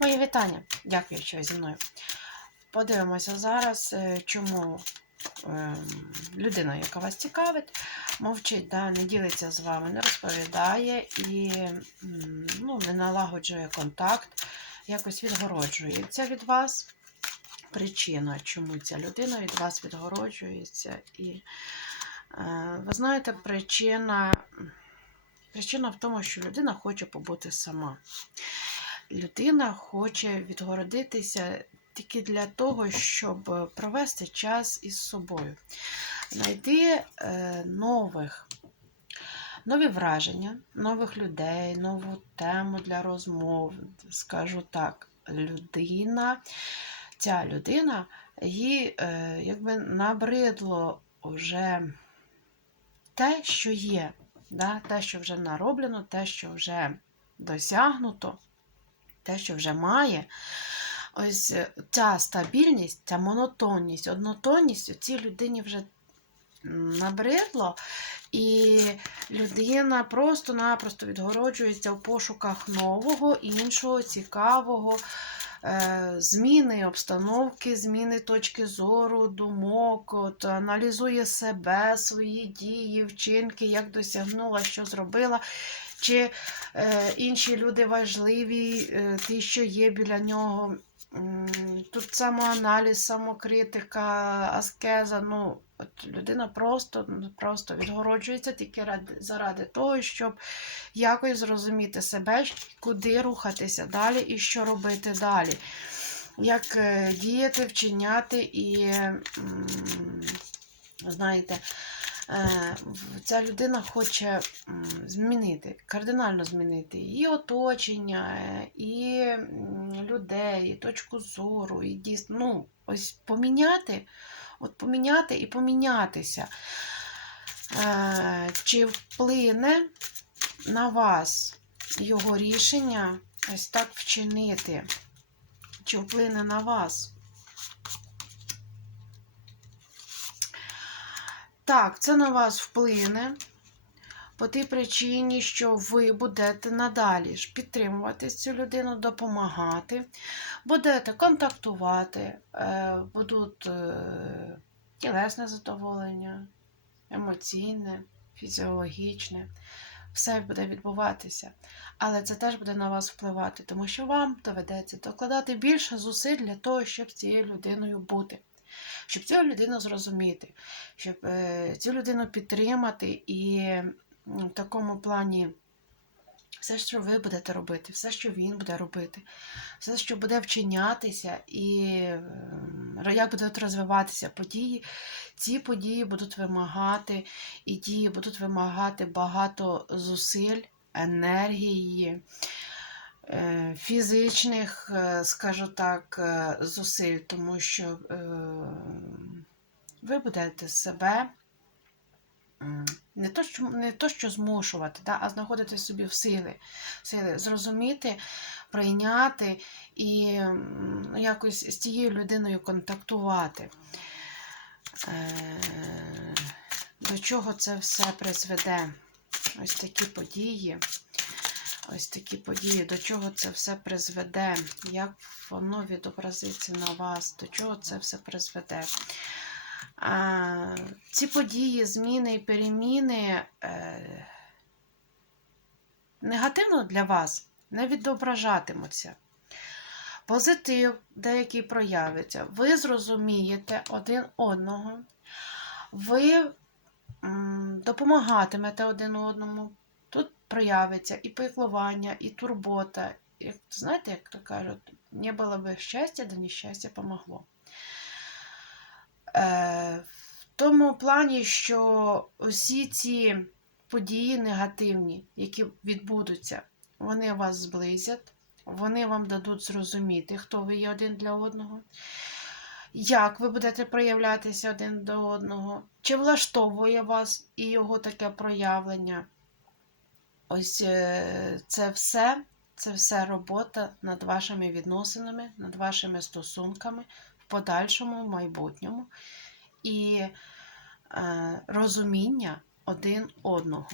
Мої вітання. Дякую, що ви зі мною. Подивимося зараз, е, чому ем, людина, яка вас цікавить, мовчить, да, не ділиться з вами, не розповідає і ну, не налагоджує контакт, якось відгороджується від вас. Причина, чому ця людина від вас відгороджується. І е, ви знаєте, причина, причина в тому, що людина хоче побути сама людина хоче відгородитися тільки для того, щоб провести час із собою, знайти е, нових, нові враження, нових людей, нову тему для розмов. Скажу так, людина, ця людина, їй е, якби набридло вже те, що є, да? те, що вже нароблено, те, що вже досягнуто те, що вже має, ось е, ця стабільність, ця монотонність, однотонність у цій людині вже набридло, і людина просто-напросто відгороджується в пошуках нового, іншого, цікавого. е, Зміни обстановки, зміни точки зору, думок, от, аналізує себе, свої дії, вчинки, як досягнула, що зробила чи е, інші люди важливі, е, ті, що є біля нього. Тут самоаналіз, самокритика, аскеза. Ну, от людина просто, ну, просто відгороджується тільки ради, заради того, щоб якось зрозуміти себе, куди рухатися далі і що робити далі. Як е, діяти, вчиняти і, знаєте, ця людина хоче змінити, кардинально змінити і оточення, е, і людей, і точку зору, і дійсно, ну, ось поміняти, от поміняти і помінятися. Е, Чи вплине на вас його рішення ось так вчинити? Чи вплине на вас? Так, це на вас вплине по тій причині, що ви будете надалі ж підтримувати цю людину, допомагати, будете контактувати, е, будуть е, тілесне задоволення, емоційне, фізіологічне. Все буде відбуватися. Але це теж буде на вас впливати, тому що вам доведеться докладати більше зусиль для того, щоб з цією людиною бути, щоб цю людину зрозуміти, щоб е, цю людину підтримати і в такому плані все, що ви будете робити, все, що він буде робити, все, що буде вчинятися, і як будуть розвиватися події, ці події будуть вимагати, і дії будуть вимагати багато зусиль, енергії. Е, Фізичних, е, скажу так, е, зусиль, тому що ви будете себе не то, що, не то, що змушувати, да, а знаходити собі в сили, сили зрозуміти, прийняти і якось з тією людиною контактувати. До чого це все призведе? Ось такі події. Ось такі події, до чого це все призведе, як воно відобразиться на вас, до чого це все призведе. А, ці події, зміни і переміни е, негативно для вас не відображатимуться. Позитив, деякий проявиться. Ви зрозумієте один одного, ви допомагатимете один одному. Проявиться і піклування, і турбота. Як, знаєте, як то кажуть, не було би щастя, да нещастя помогло. Е, в тому плані, що усі ці події негативні, які відбудуться, вони вас зблизять, вони вам дадуть зрозуміти, хто ви є один для одного, як ви будете проявлятися один до одного, чи влаштовує вас і його таке проявлення. Ось е, це все, це все робота над вашими відносинами, над вашими стосунками в подальшому, в майбутньому і е, розуміння один одного.